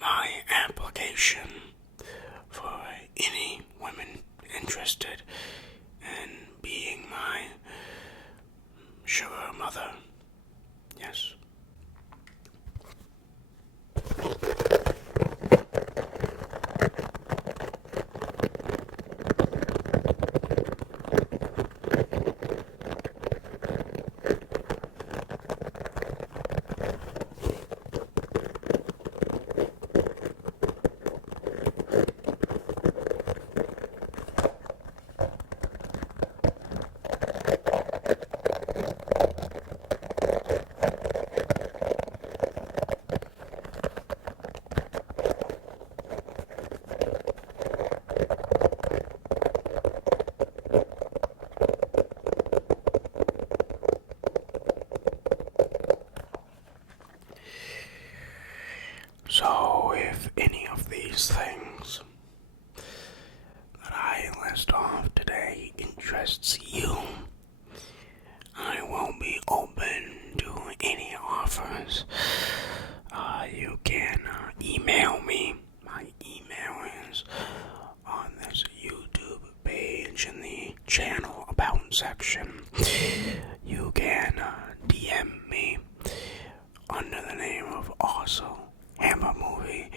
my application for any women interested in being my sugar mother. Yes. So, if any of these things that I list off today interests you, I will be open to any offers. You can email me. My email is on this YouTube page in the channel about section. You can DM me under the name of Also Hammer Movie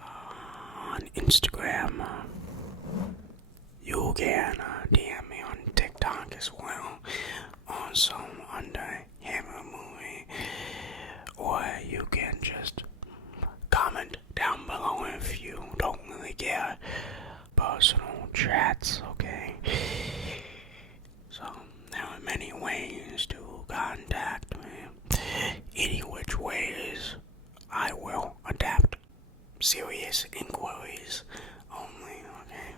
on Instagram. You can DM me on TikTok as well, also under Hammer Movie, or you can just comment down below if you don't really care. Personal chats, okay? So there are many ways to contact me. Any which ways I will adapt. Serious inquiries only, okay?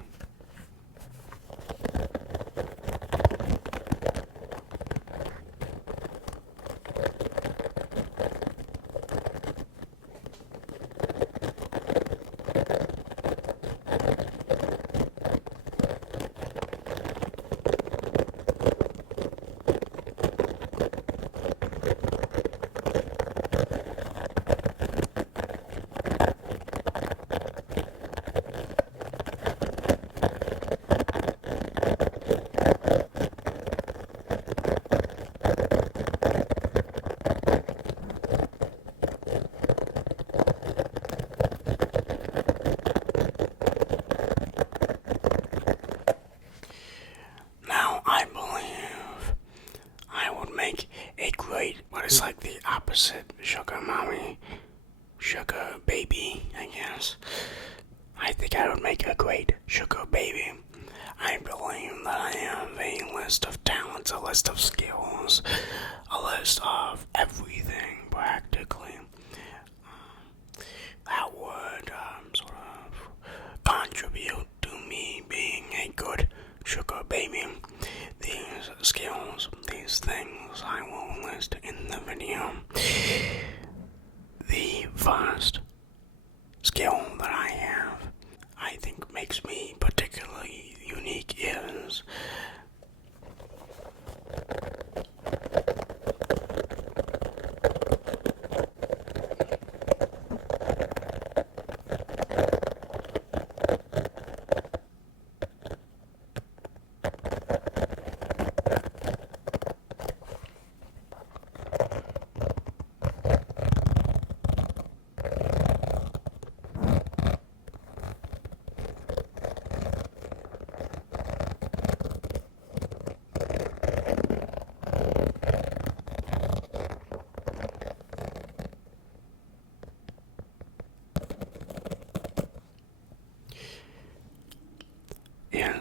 It's like the opposite sugar mommy, sugar baby, I guess. I think I would make a great sugar baby. I believe that I have a list of talents, a list of skills, a list of everything practically that would sort of contribute to me being a good sugar baby. These skills, these things I will list in the video. The first skill that I have, I think makes me particularly unique is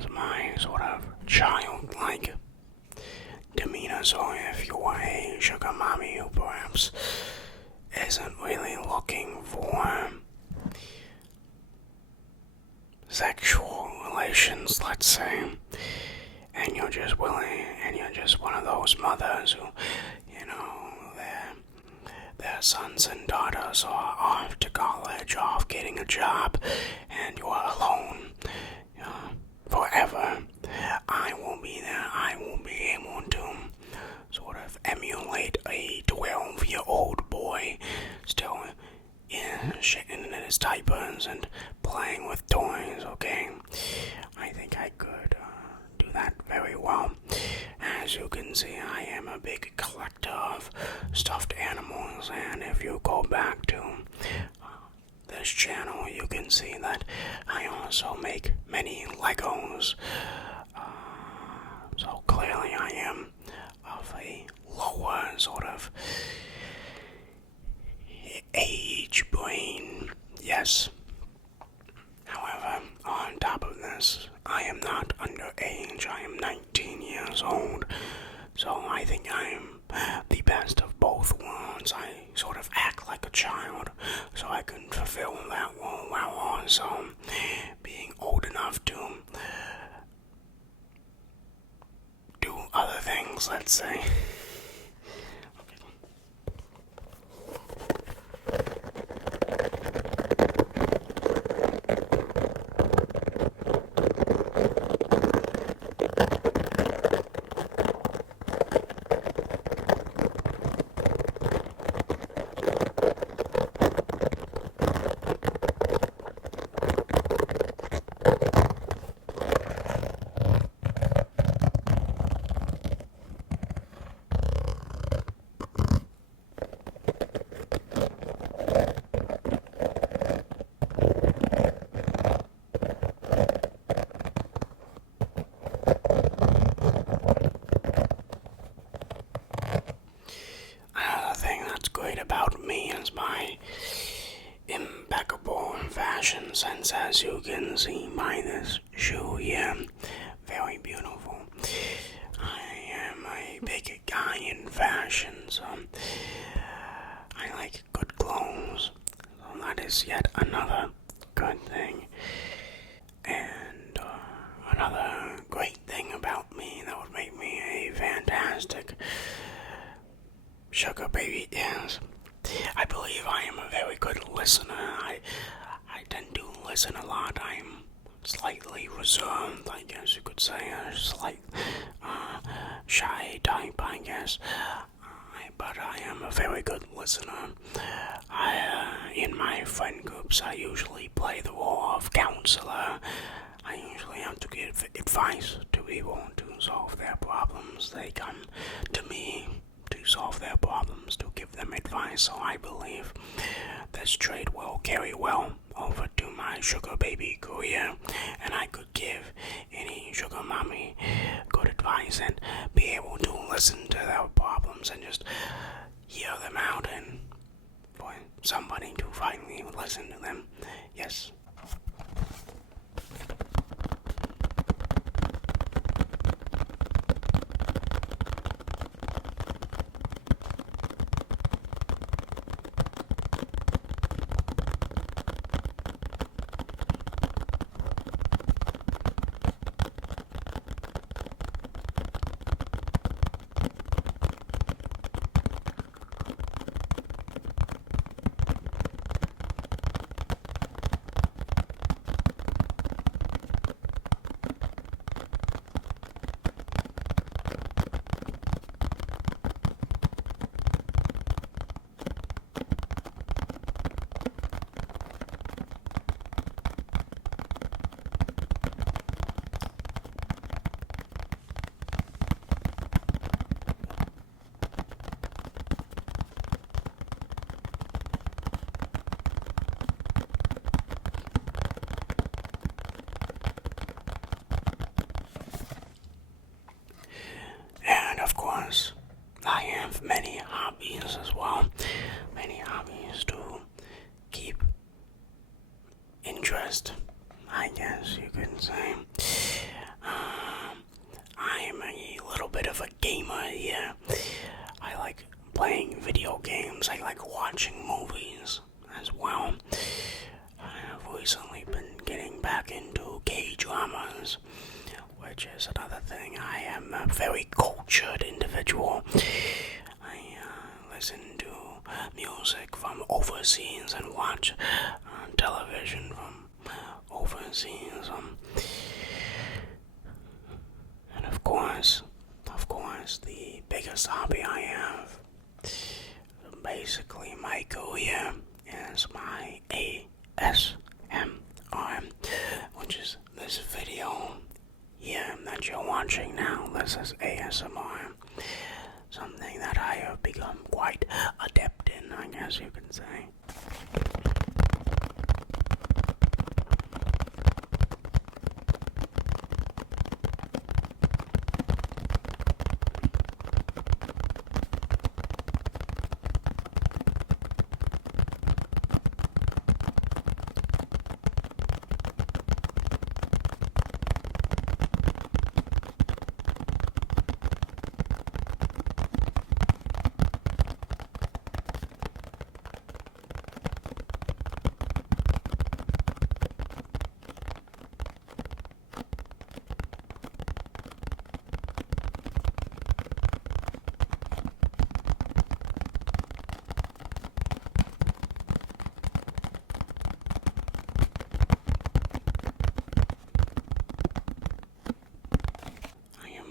my sort of childlike demeanor. So if you're a sugar mommy who perhaps isn't really looking for sexual relations, let's say, and you're just willing, and you're just one of those mothers who, their sons and daughters are off to college, off getting a job, and you're alone forever, I will be there. I will be able to sort of emulate a 12-year-old boy still shitting in his diapers and playing with toys, okay? I think I could do that very well. As you can see, I am a big collector of stuffed animals, and if you go back to this channel, you can see that I also make many Legos. So clearly I am of a lower sort of age brain, yes. However, on top of this, I am not underage. I am 19 years old, so I think I am the best of both worlds. I sort of act like a child, so I can fulfill that role while also being old enough to do other things, let's say. Another thing that's great about me is my impeccable fashion sense, as you can see by this shoe here. Very beautiful. I am a big guy in fashion, so I like good clothes. So that is yet another good thing. And another great thing about me that would make me a fantastic sugar baby is I believe I am a very good listener. I tend to listen a lot. I'm slightly reserved, I guess you could say. A slight shy type, I guess. But I am a very good listener. In my friend groups, I usually play the role of counselor. I usually have to give advice to people to solve their problems. They come to me to solve their problems, to give them advice. So I believe this trait will carry well over to my sugar baby career, and I could give any sugar mommy good advice and be able to listen to their problems and just hear them out, and for somebody to finally listen to them. Yes. And of course, I have many hobbies as well. Many hobbies to keep interest, I guess you could say. I'm a little bit of a gamer here. I like playing video games. I like watching movies as well. I have recently been getting back into K-dramas, which is another thing. I am a very cultured individual. I listen to music from overseas and watch television from overseas. And of course, the biggest hobby I have, basically my career, is my ASMR, which is this video here that you're watching now. This is ASMR, something that I have become quite adept in, I guess you can say.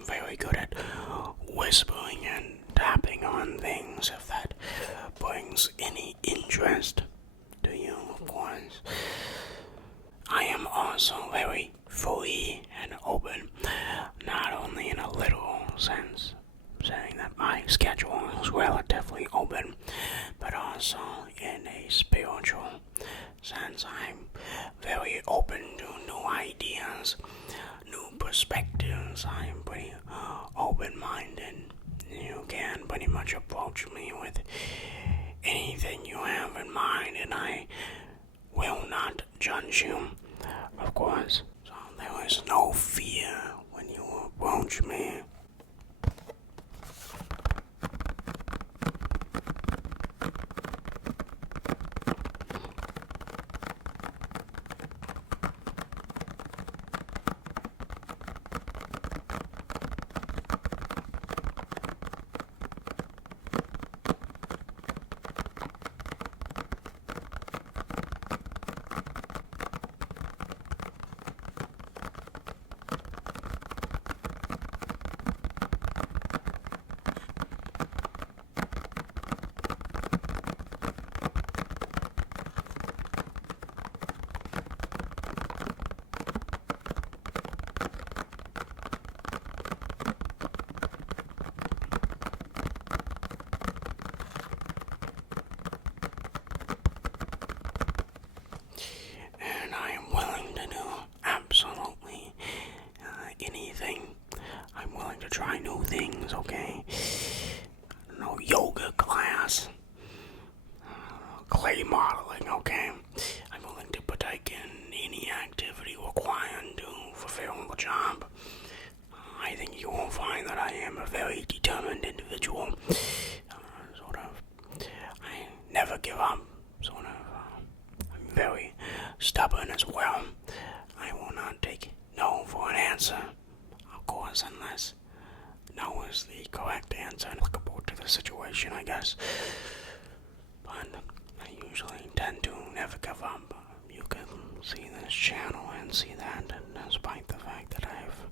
Very good at whispering and tapping on things, if that brings any interest to you, of course. I am also very free and open, not only in a literal sense, saying that my schedule is relatively open, but also in a spiritual sense. I'm very open to new ideas, new perspectives. I am pretty open-minded. You can pretty much approach me with anything you have in mind, and I will not judge you, of course. So there is no fear when you approach me. Try new things, okay? No yoga class, clay modeling, okay? I'm willing to partake in any activity required to fulfill the job. I think you will find that I am a very determined individual. I never give up, I'm very stubborn as well. I will not take no for an answer, of course, unless no is the correct answer applicable to the situation, I guess. But I usually tend to never give up. You can see this channel and see that, and despite the fact that I've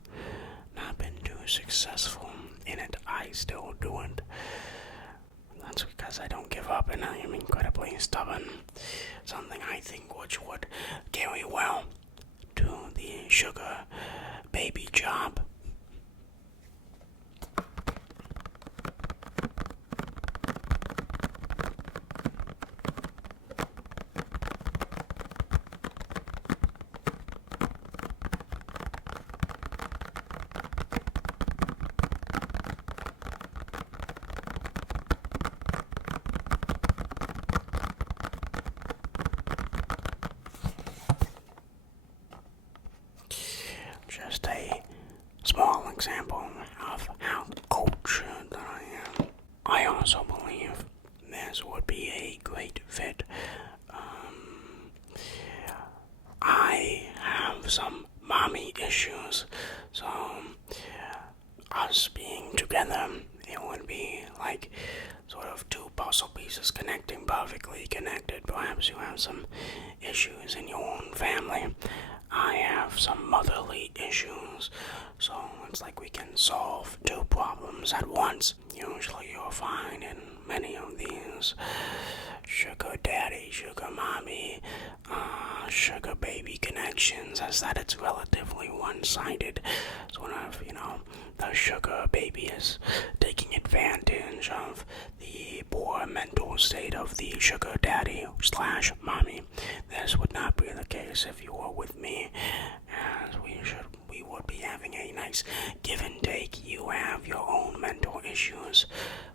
not been too successful in it, I still do it. That's because I don't give up and I am incredibly stubborn. Something I think which would carry well to the sugar baby job. Just a small example of how cultured I am. I also believe this would be a great fit. I have some mommy issues, so us being together, it would be like sort of two puzzle pieces connecting, perfectly connected. Perhaps you have some issues in your own family. I have some motherly issues, so it's like we can solve two problems at once. Usually you'll find in many of these sugar daddy, sugar mommy, sugar baby connections, is that it's relatively one-sided. Sort of, the sugar baby is taking advantage of the poor mental state of the sugar daddy slash mommy. This would not be the case if you were with me, as we would be having a nice give and take. You have your own mental issues,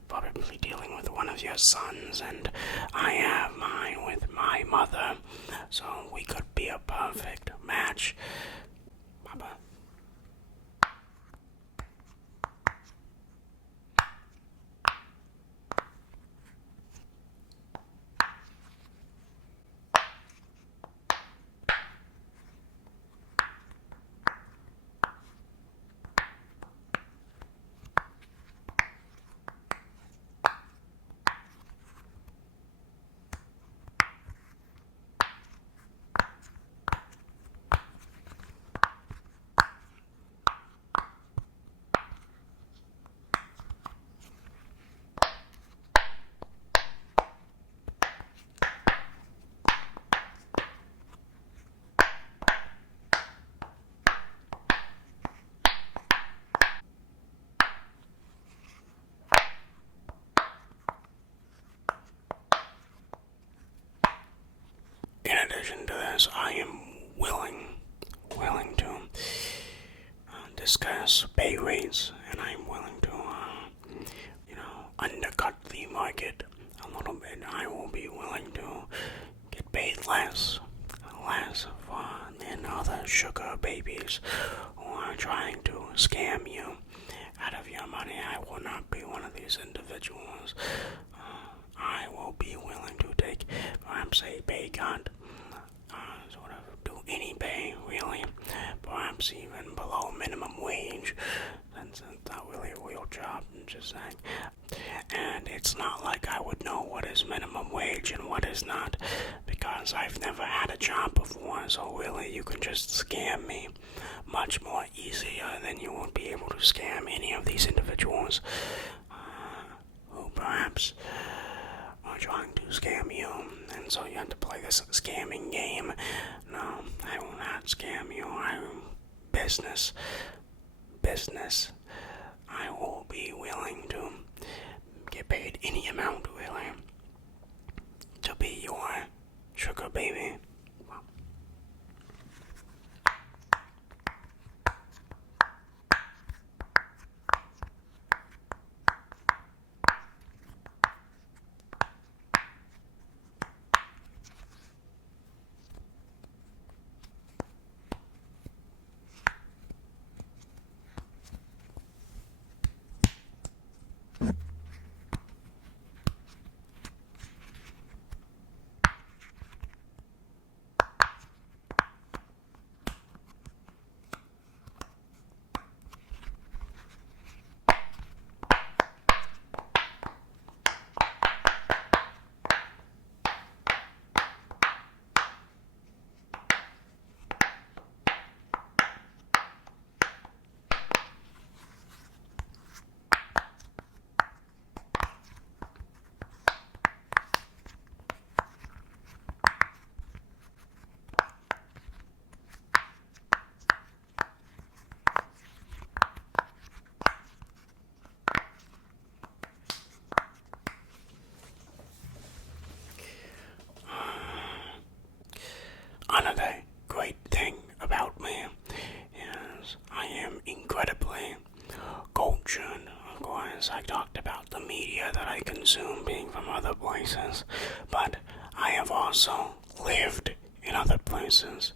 probably dealing with one of your sons, and I have mine with my mother, so we could be a perfect match. Papa. In addition to this, I am willing to discuss pay rates, and I'm willing to, undercut the market a little bit. I will be willing to get paid less than other sugar babies who are trying to scam you out of your money. I will not be one of these individuals. I will be willing to take perhaps a pay cut, sort of do any pay really, perhaps even below minimum wage, since it's not really a real job, I'm just saying. And it's not like I would know what is minimum wage and what is not, because I've never had a job before, so really you can just scam me much more easier than you would be able to scam any of these individuals who perhaps are trying to scam you, and so you have to play this scamming game. No, I will not scam you. I'm business. I will be willing to get paid any amount, really, to be your sugar baby. Another great thing about me is I am incredibly cultured. Of course, I talked about the media that I consume being from other places, but I have also lived in other places.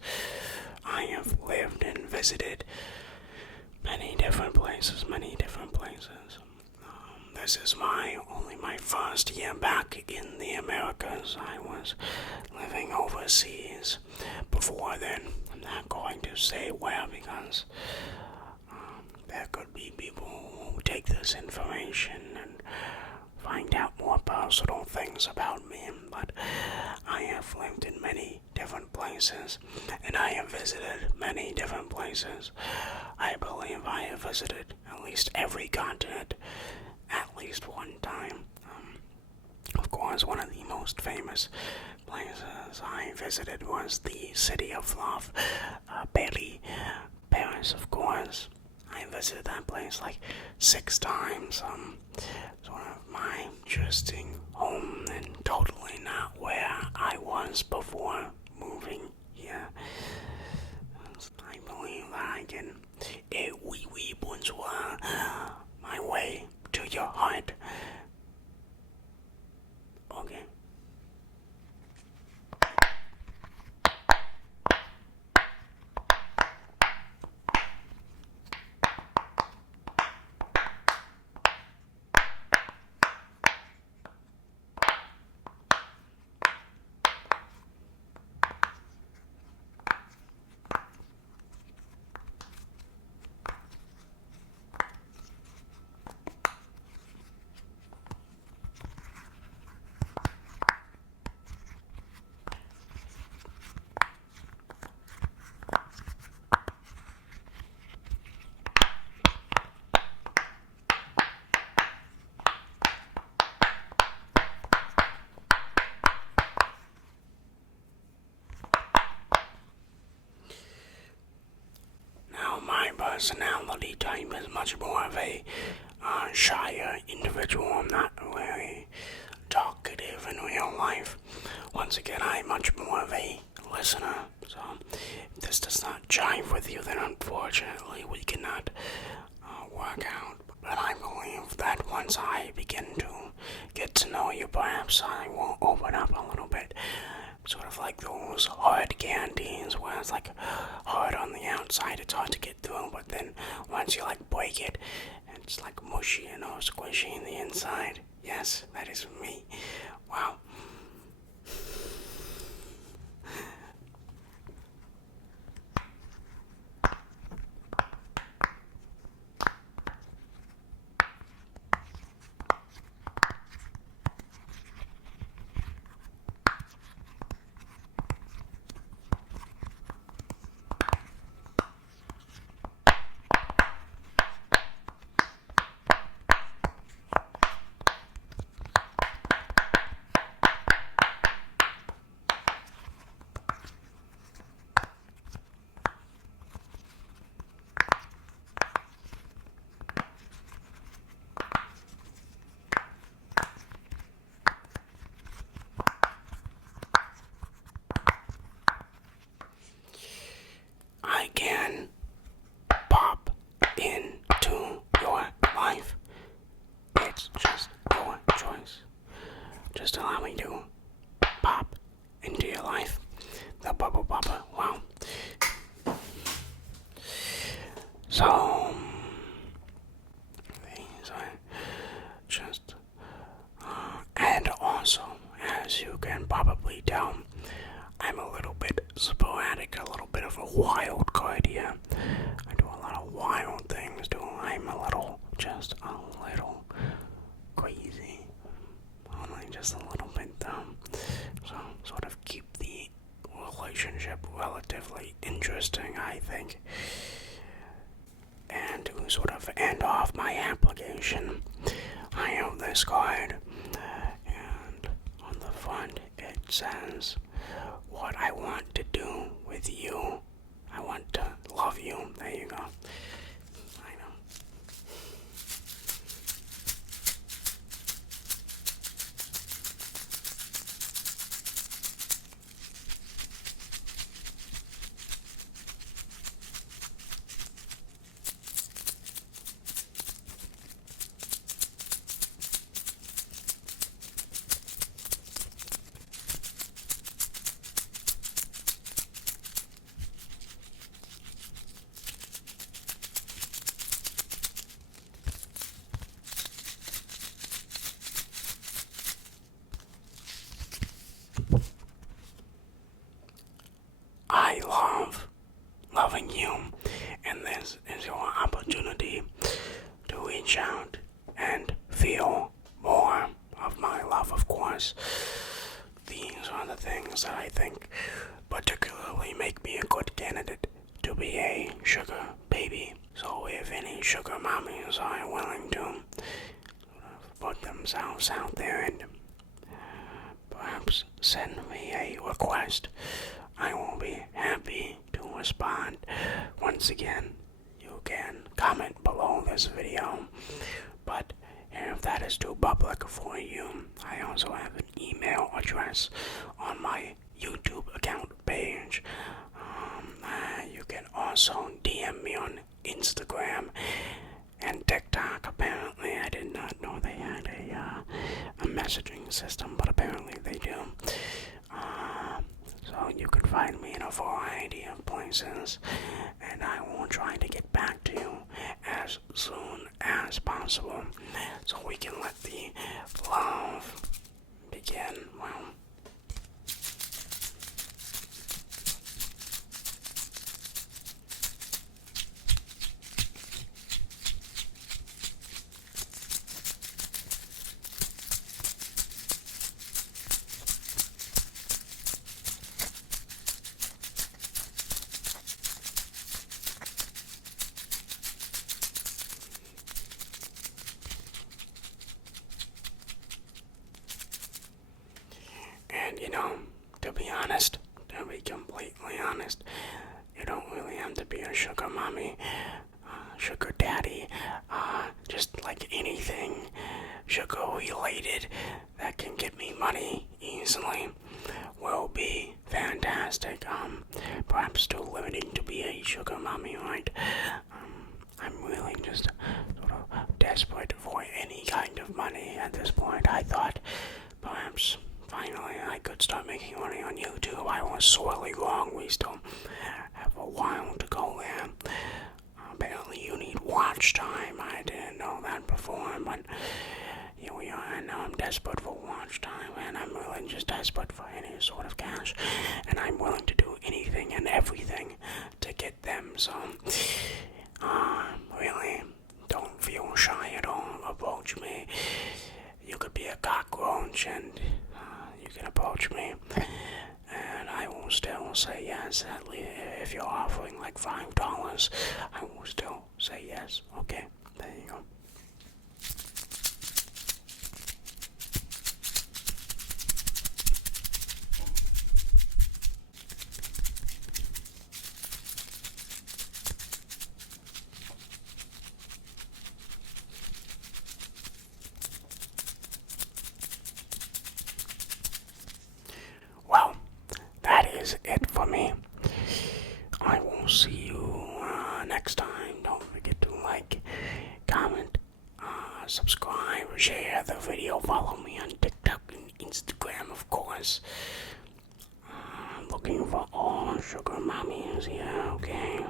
I have lived and visited many different places. This is only my first year back in the Americas. I was living overseas before then. I'm not going to say where, because there could be people who take this information and find out more personal things about me, but I have lived in many different places, and I have visited many different places. I believe I have visited at least every continent at least one time. Of course, one of the most famous places I visited was the City of Love, Paris, of course. I visited that place like 6 times. Sort of my interesting home and totally not where I was before moving here. I believe that I can oui oui bonsoir my way to your heart. Okay. Now, my personality type is much more of a shyer individual. I'm not very talkative in real life. Once again, I'm much more of a listener. So, if this does not jive with you, then unfortunately we cannot work out. But I believe that once I begin to get to know you, perhaps I will open up a little bit. Sort of like those hard candies where it's like hard on the outside, it's hard to get through, but then once you like break it, it's like mushy and all squishy in the inside. Yes, that is me. Wow. I can pop into your life. It's just your choice. Just allow me to pop into your life. The Bubble Papa. Wow. So, these are just. And also, as you can probably tell, I'm a little bit sporadic, a little bit of a wild card here. I do a lot of wild things, too. I'm just a little crazy. Only just a little bit dumb. So, sort of keep the relationship relatively interesting, I think. And to sort of end off my application, I have this card. And on the front, it says, what I want to do with you. I want to love you. There you go. I know. I love loving you, and this is your opportunity to reach out and feel more of my love, of course. These are the things that I think particularly make me a good candidate to be a sugar baby. So if any sugar mommies are willing to put themselves out there and perhaps send me a request. I will be happy to respond. Once again, you can comment below this video, but if that is too public for you, I also have an email address on my YouTube account page. You can also DM me on Instagram and TikTok. Apparently, I did not know they had a messaging system, but apparently they do. So you can find me in a variety of places, and I will try to get back to you as soon as possible, so we can let the love begin. Well, and to be honest, to be completely honest, you don't really have to be a sugar mommy, sugar daddy, just like anything sugar related that can get me money easily will be fantastic. Perhaps too limiting to be a sugar mommy, right? I'm really just sort of desperate for any kind of money at this point. I thought perhaps finally I could start making money on YouTube. I was sorely wrong. We still have a while to go there. Apparently you need watch time. I didn't know that before, but here we are, and now I'm desperate for watch time, and I'm really just desperate for any sort of cash, and I'm willing to do anything and everything to get them. So really, don't feel shy at all. Approach me. You could be a cockroach, and you can approach me, and I will still say yes. At least if you're offering like $5, I will still say yes. Okay, there you go. Well, that is it for me. I will see you next time. Don't forget to like, comment, subscribe, share the video, follow me on TikTok and Instagram, of course. I'm looking for all sugar mommies here, okay?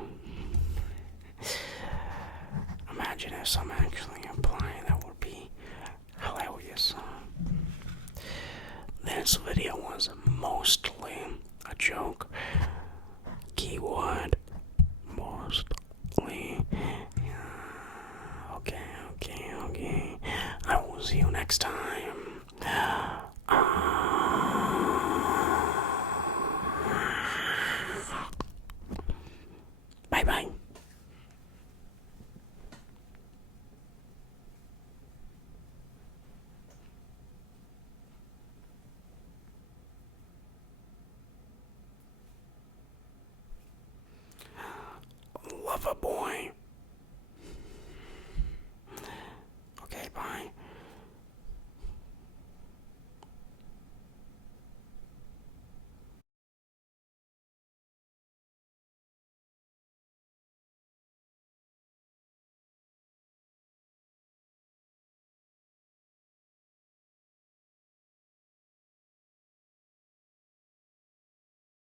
Imagine if some actually apply, that would be hilarious. This video was mostly a joke. Keyword mostly. Okay. I will see you next time. Bye bye.